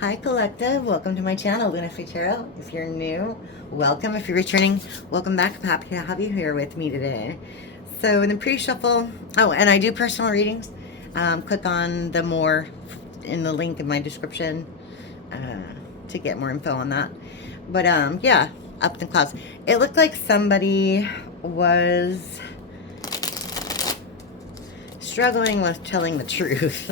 Hi Collective, welcome to my channel, LunaFae Tarot. If you're new, welcome. If you're returning, welcome back. I'm happy to have you here with me today. So in the pre-shuffle, oh, and I do personal readings. Click on the more in the link in my description to get more info on that. But yeah, up in the clouds. It looked like somebody was struggling with telling the truth.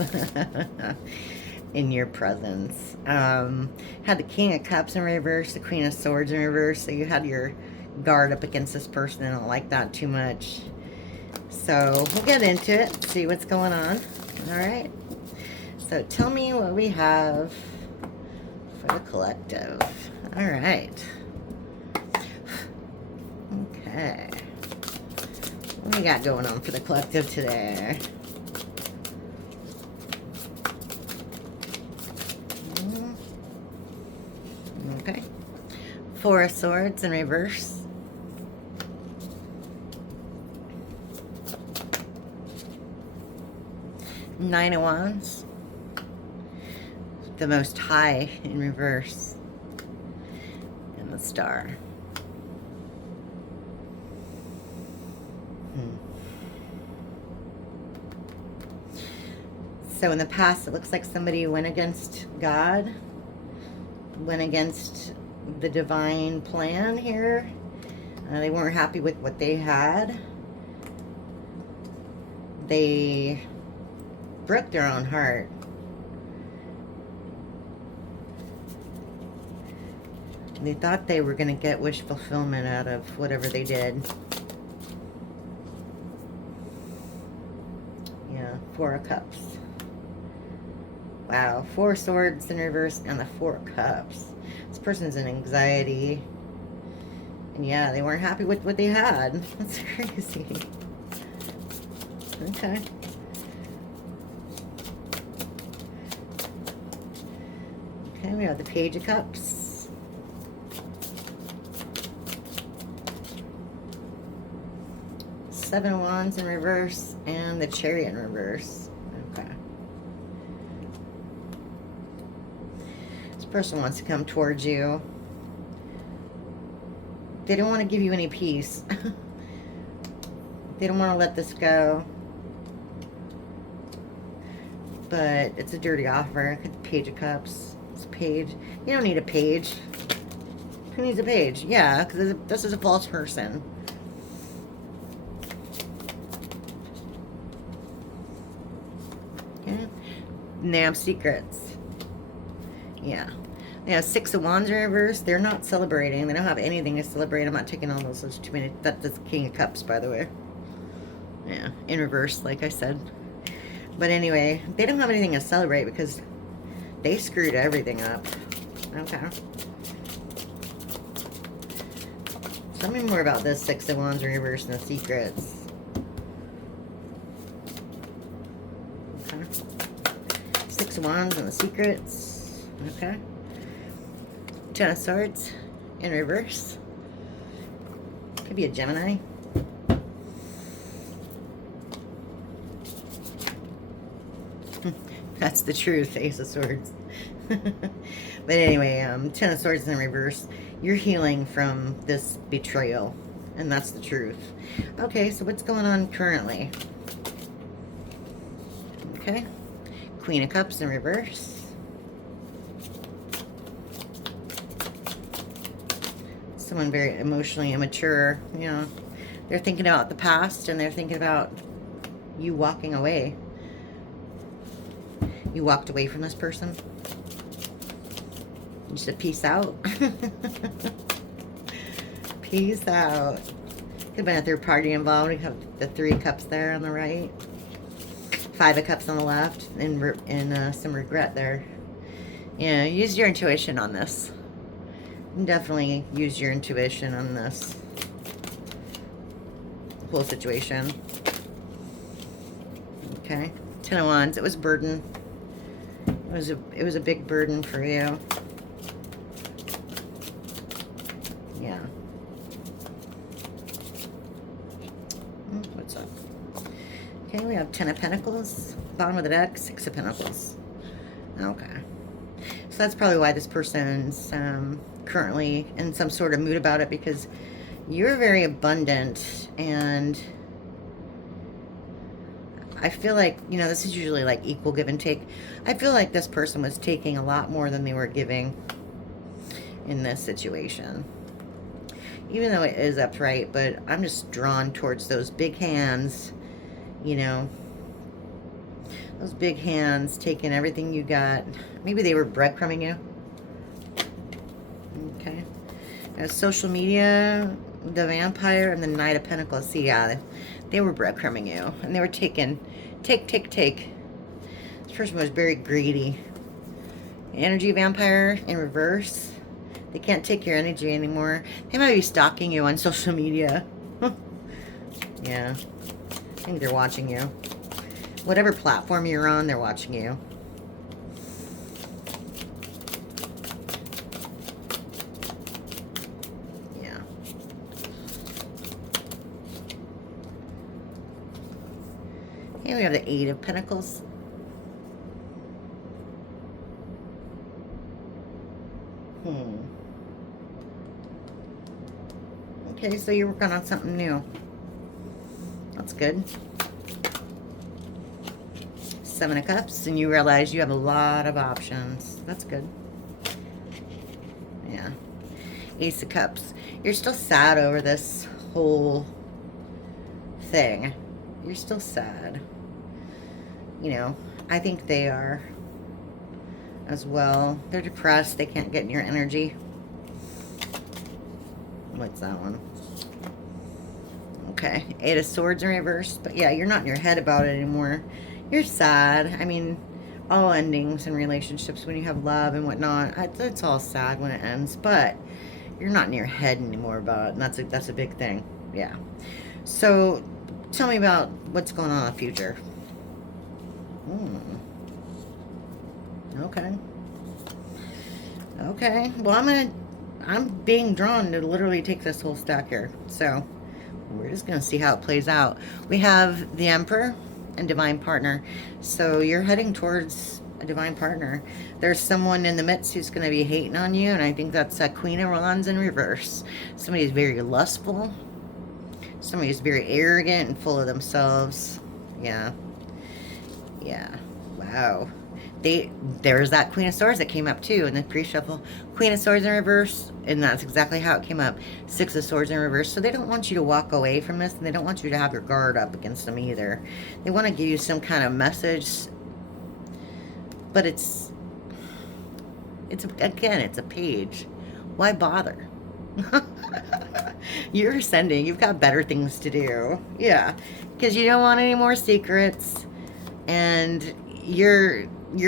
In your presence. Had the King of Cups in reverse, the Queen of Swords in reverse, so you had your guard up against this person. I don't like that too much. So we'll get into it, see what's going on. All right. So tell me what we have for the collective. All right. Okay. What we got going on for the collective today? Okay. Four of Swords in reverse. Nine of Wands. The Most High in reverse. And the Star. So in the past, it looks like somebody went against God. Went against the divine plan here. They weren't happy with what they had. They broke their own heart. They thought they were going to get wish fulfillment out of whatever they did. Yeah, Four of Cups. Wow, Four Swords in reverse and the Four of Cups. This person's in anxiety. And yeah, they weren't happy with what they had. That's crazy. Okay. Okay, we have the Page of Cups. Seven of Wands in reverse and the Chariot in reverse. Okay. This person wants to come towards you. They don't want to give you any peace. They don't want to let this go. But it's a dirty offer. Page of Cups. It's a page. You don't need a page. Who needs a page? Yeah, because this is a false person. Okay. Now secrets. Yeah. They have Six of Wands in reverse. They're not celebrating. They don't have anything to celebrate. I'm not taking all those. There's too many. That's the King of Cups, by the way. Yeah, in reverse, like I said. But anyway, they don't have anything to celebrate because they screwed everything up. Okay. Tell me more about this Six of Wands in reverse and the secrets. Okay. Six of Wands and the secrets. Okay. Ten of Swords in reverse. Could be a Gemini. That's the truth, Ace of Swords. But anyway, Ten of Swords in reverse. You're healing from this betrayal, and that's the truth. Okay, so what's going on currently? Okay. Queen of Cups in reverse. Someone very emotionally immature, you know. They're thinking about the past, and they're thinking about you walking away. You walked away from this person. You said peace out. Peace out. Could have been a third party involved. We have the Three of Cups there on the right. Five of Cups on the left. And some regret there. Yeah, use your intuition on this. Definitely use your intuition on this whole situation. Okay. Ten of Wands. It was burden. It was a big burden for you. Yeah. What's up? Okay, we have Ten of Pentacles. Bottom of the deck, Six of Pentacles. Okay. So that's probably why this person's currently in some sort of mood about it, because you're very abundant, and I feel like, you know, this is usually like equal give and take. I feel like this person was taking a lot more than they were giving in this situation. Even though it is upright, but I'm just drawn towards those big hands, you know. Those big hands taking everything you got. Maybe they were breadcrumbing you. Okay. Social media, the Vampire, and the Knight of Pentacles. See, yeah, they were breadcrumbing you. And they were taking, take. This person was very greedy. Energy Vampire in reverse. They can't take your energy anymore. They might be stalking you on social media. Yeah. I think they're watching you. Whatever platform you're on, they're watching you. Yeah. Here we have the Eight of Pentacles. Okay, so you're working on something new. That's good. Seven of Cups, and you realize you have a lot of options. That's good. Yeah. Ace of Cups. You're still sad over this whole thing. You're still sad. You know, I think they are as well. They're depressed. They can't get in your energy. What's that one? Okay. Eight of Swords in reverse. But yeah, you're not in your head about it anymore. You're sad. I mean, all endings in relationships, when you have love and whatnot, it's all sad when it ends. But you're not in your head anymore about it. And that's a big thing. Yeah. So tell me about what's going on in the future. Okay. Okay. Well, I'm being drawn to literally take this whole stack here. So we're just going to see how it plays out. We have the Emperor and Divine Partner. So you're heading towards a Divine Partner. There's someone in the midst who's going to be hating on you, and I think that's a Queen of Wands in reverse. Somebody's very lustful. Somebody's very arrogant and full of themselves. Yeah. Yeah. Wow. There's that Queen of Swords that came up too in the pre-shuffle. Queen of Swords in reverse, and that's exactly how it came up. Six of Swords in reverse. So they don't want you to walk away from this, and they don't want you to have your guard up against them either. They want to give you some kind of message, but it's again, it's a page. Why bother? You're ascending. You've got better things to do. Yeah, because you don't want any more secrets, and you're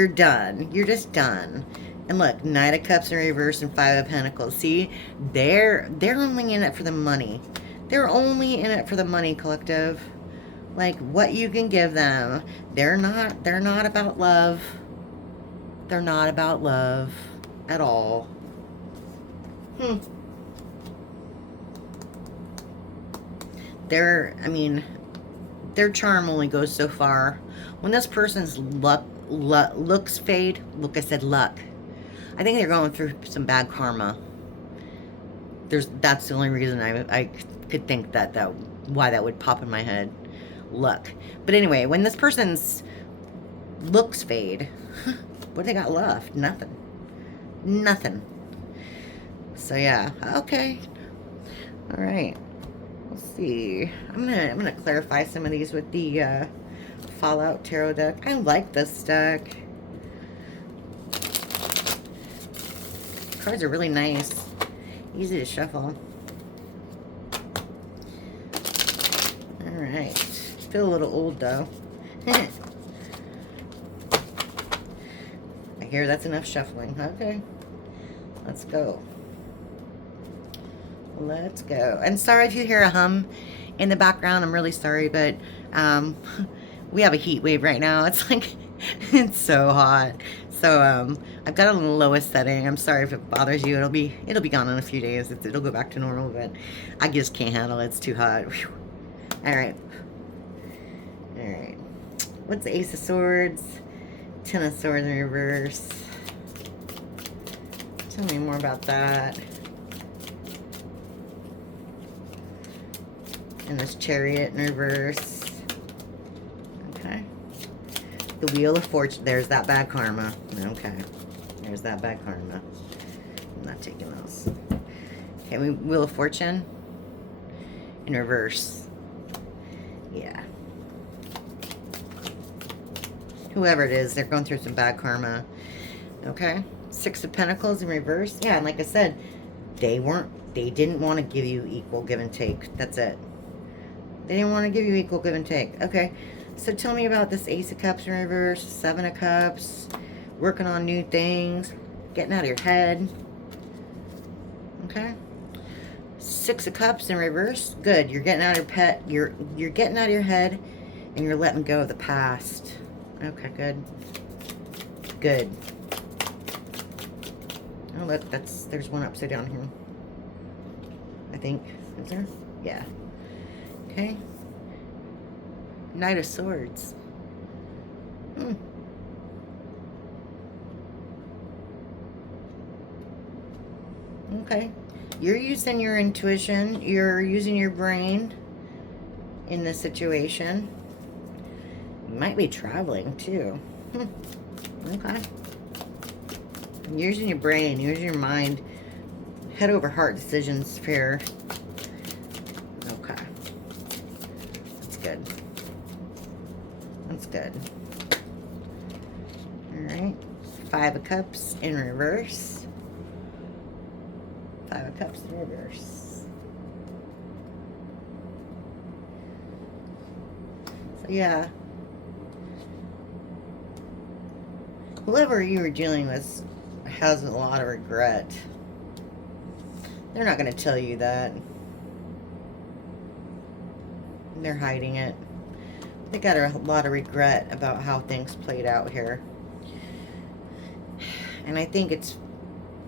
done. You're just done. And look, Knight of Cups in reverse and Five of Pentacles. See, they're only in it for the money. They're only in it for the money, collective. Like what you can give them. They're not about love. They're not about love at all. Their charm only goes so far. When this person's looks fade, look, I said luck. I think they're going through some bad karma. That's the only reason I could think why that would pop in my head. Luck. But anyway, when this person's looks fade, what do they got left? Nothing. Nothing. So yeah, okay. All right. Let's see. I'm gonna clarify some of these with the Fallout Tarot deck. I like this deck. Cards are really nice. Easy to shuffle. Alright. Feel a little old though. I hear that's enough shuffling. Okay. Let's go. Let's go. And sorry if you hear a hum in the background. I'm really sorry, but we have a heat wave right now. It's like, it's so hot. So I've got it on the lowest setting. I'm sorry if it bothers you. It'll be gone in a few days. It'll go back to normal, but I just can't handle it. It's too hot. Whew. All right. All right. What's the Ace of Swords? Ten of Swords in reverse. Tell me more about that. And this Chariot in reverse. Okay. The Wheel of Fortune. There's that bad karma. Okay. There's that bad karma. I'm not taking those. Okay, Wheel of Fortune in reverse. Yeah. Whoever it is, they're going through some bad karma. Okay. Six of Pentacles in reverse. Yeah, and like I said, they didn't want to give you equal give and take. That's it. They didn't want to give you equal give and take. Okay. So tell me about this Ace of Cups in reverse, Seven of Cups, working on new things, getting out of your head. Okay. Six of Cups in reverse. Good. You're getting out of your you're getting out of your head and you're letting go of the past. Okay, good. Good. Oh look, there's one upside down here. I think. Is there? Yeah. Okay. Knight of Swords. Okay. You're using your intuition. You're using your brain in this situation. You might be traveling too. Okay. Using your brain, using your mind. Head over heart decisions here. Okay. That's good. That's good. Alright. Five of Cups in reverse. Five of Cups in reverse. So yeah. Whoever you were dealing with has a lot of regret. They're not going to tell you that. They're hiding it. They got a lot of regret about how things played out here. And I think it's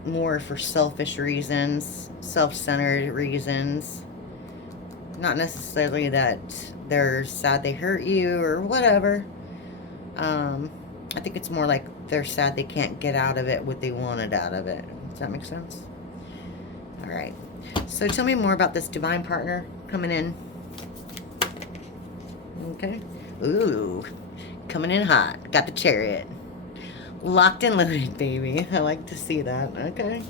more for selfish reasons, self-centered reasons. Not necessarily that they're sad they hurt you or whatever. I think it's more like they're sad they can't get out of it what they wanted out of it. Does that make sense? All right. So tell me more about this divine partner coming in. Okay. Ooh, coming in hot. Got the Chariot. Locked and loaded, baby. I like to see that. Okay.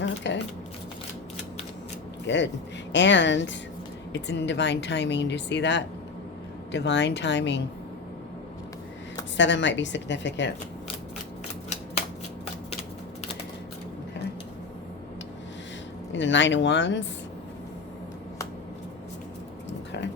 Okay. Good. And it's in divine timing. Do you see that? Divine timing. 7 might be significant. Okay. And the 9 of Wands. Okay.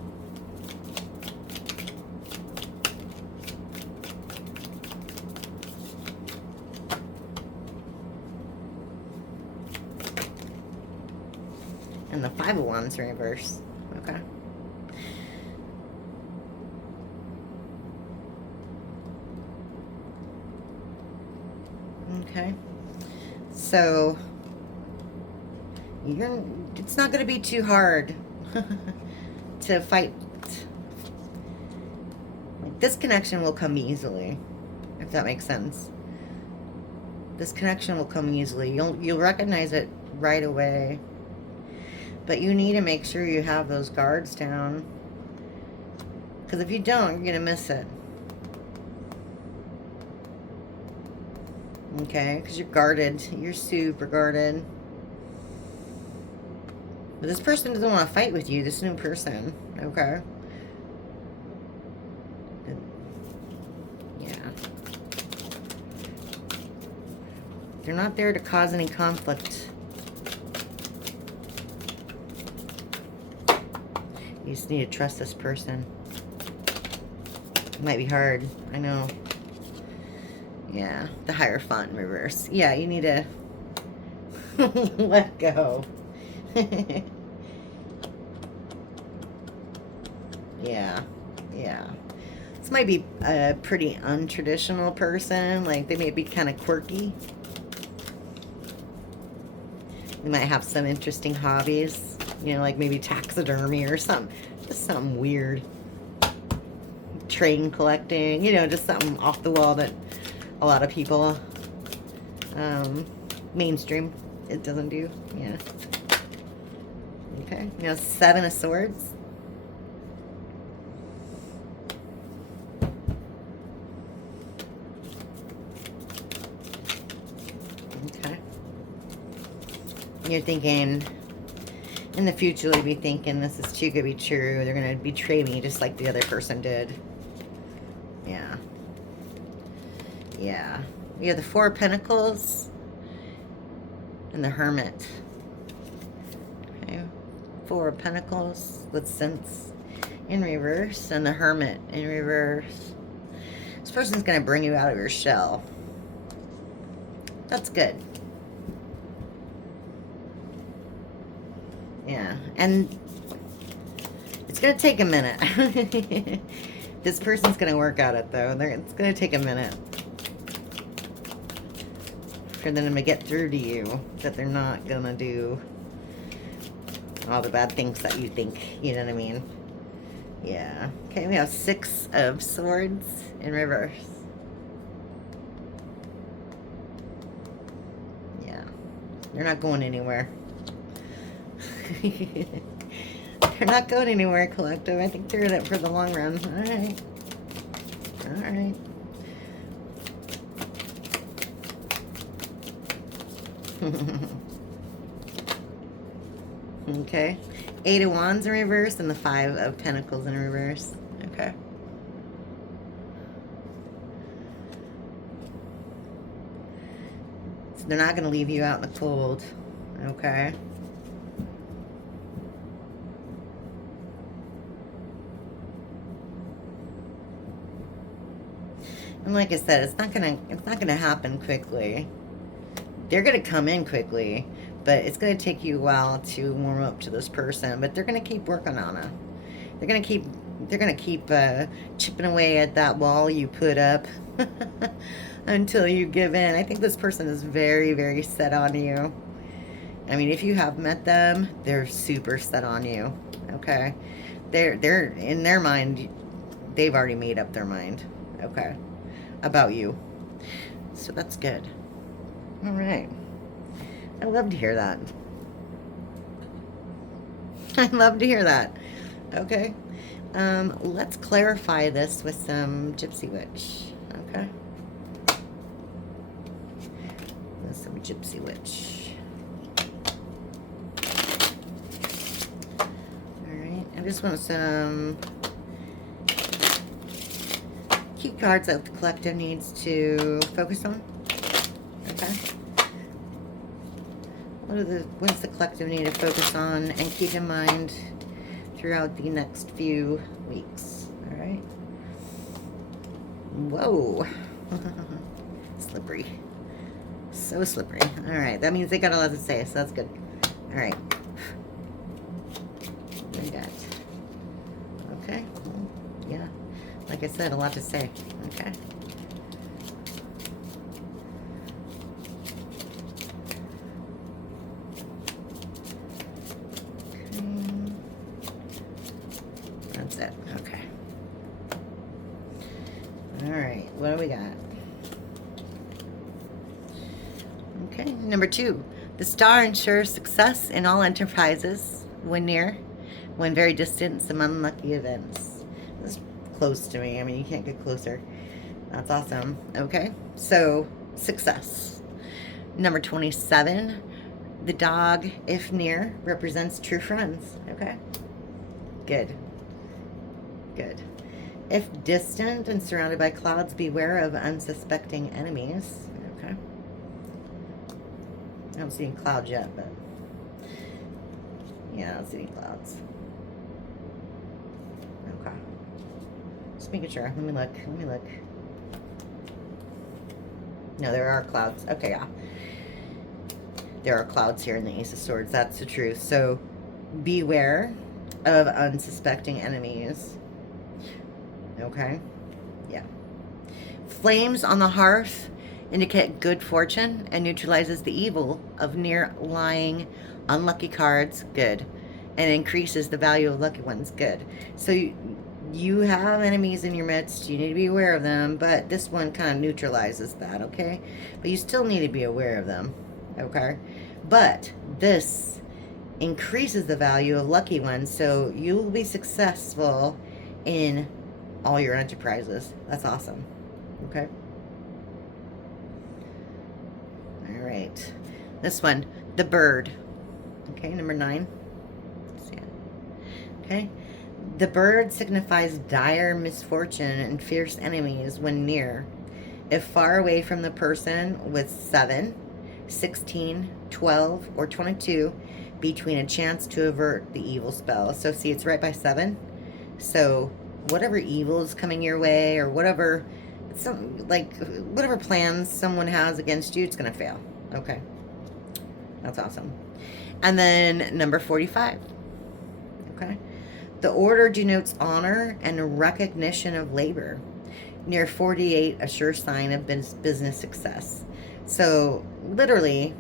And the 5 of Wands in reverse. Okay. Okay. So it's not going to be too hard to fight. Like, this connection will come easily, if that makes sense. This connection will come easily. You'll recognize it right away. But you need to make sure you have those guards down. Because if you don't, you're going to miss it. Okay? Because you're guarded. You're super guarded. But this person doesn't want to fight with you, this new person. Okay? Yeah. They're not there to cause any conflict. You just need to trust this person. It might be hard. I know. Yeah. The Hierophant in reverse. Yeah, you need to let go. Yeah. Yeah. This might be a pretty untraditional person. Like, they may be kind of quirky. They might have some interesting hobbies. You know, like maybe taxidermy or something. Just something weird. Train collecting. You know, just something off the wall that a lot of people Mainstream. It doesn't do. Yeah. Okay. Now 7 of Swords. Okay. You're thinking, in the future, you'll be thinking, this is too good to be true. They're going to betray me just like the other person did. Yeah. Yeah. We have the 4 of Pentacles and the Hermit. Okay. 4 of Pentacles with Sense in reverse and the Hermit in reverse. This person's going to bring you out of your shell. That's good. Yeah, and it's going to take a minute. This person's going to work at it, though. It's going to take a minute for them to get through to you, that they're not going to do all the bad things that you think, you know what I mean? Yeah. Okay, we have 6 of Swords in reverse. Yeah. They're not going anywhere. They're not going anywhere, Collective. I think they're in it for the long run. All right. All right. Okay. 8 of Wands in reverse and the 5 of Pentacles in reverse. Okay. So they're not going to leave you out in the cold. Okay. And like I said, it's not gonna happen quickly. They're gonna come in quickly, but it's gonna take you a while to warm up to this person. But they're gonna keep working on it. They're gonna keep chipping away at that wall you put up until you give in. I think this person is very, very set on you. I mean, if you have met them, they're super set on you. Okay, they're in their mind, they've already made up their mind. Okay. About you. So that's good. All right. I love to hear that. I love to hear that. Okay. Let's clarify this with some Gypsy Witch. Okay. With some Gypsy Witch. All right. I just want some key cards that the collective needs to focus on. Okay. What's the collective need to focus on and keep in mind throughout the next few weeks? All right. Whoa. Slippery. So slippery. All right. That means they got a lot to say, so that's good. All right. What do we got? Okay. Well, yeah. Like I said, a lot to say. Okay. That's it. Okay. All right. What do we got? Okay. Number 2. The star ensures success in all enterprises when near, when very distant, some unlucky events. This is close to me. I mean, you can't get closer. That's awesome. Okay. So, success. Number 27. The dog, if near, represents true friends. Okay. Good. Good. If distant and surrounded by clouds, beware of unsuspecting enemies. Okay. I don't see any clouds yet, but yeah, I don't see any clouds. Okay. Just making sure. Let me look. Let me look. No, there are clouds. Okay, yeah. There are clouds here in the Ace of Swords. That's the truth. So beware of unsuspecting enemies. Okay? Yeah. Flames on the hearth indicate good fortune and neutralizes the evil of near-lying unlucky cards. Good. And increases the value of lucky ones. Good. So You have enemies in your midst. You need to be aware of them, but this one kind of neutralizes that, okay? But you still need to be aware of them, okay? But this increases the value of lucky ones, so you will be successful in all your enterprises. That's awesome, okay? All right. This one, the bird. Okay, number 9. Let's see it. Okay. The bird signifies dire misfortune and fierce enemies when near. If far away from the person with 7, 16, 12, or 22, between a chance to avert the evil spell. So see, it's right by 7. So whatever evil is coming your way, or whatever, whatever plans someone has against you, it's going to fail. Okay. That's awesome. And then number 45. Okay. The order denotes honor and recognition of labor. Near 48, a sure sign of business success. So, literally,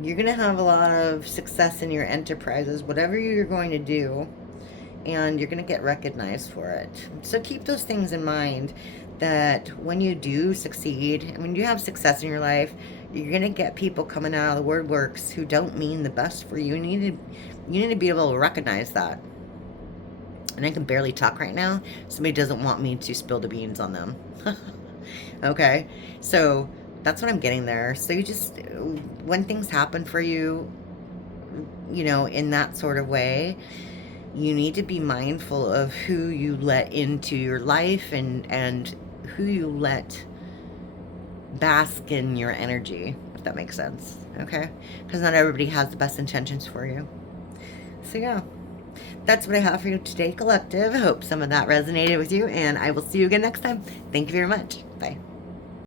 you're going to have a lot of success in your enterprises, whatever you're going to do, and you're going to get recognized for it. So, keep those things in mind, that when you do succeed, and when you have success in your life, you're going to get people coming out of the woodworks who don't mean the best for you. You need to be able to recognize that. And I can barely talk right now. Somebody doesn't want me to spill the beans on them. Okay? So that's what I'm getting there. So you just, when things happen for you, you know, in that sort of way, you need to be mindful of who you let into your life, and who you let bask in your energy, if that makes sense. Okay? Because not everybody has the best intentions for you. So yeah, that's what I have for you today, collective. I hope some of that resonated with you, and I will see you again next time. Thank you very much. Bye.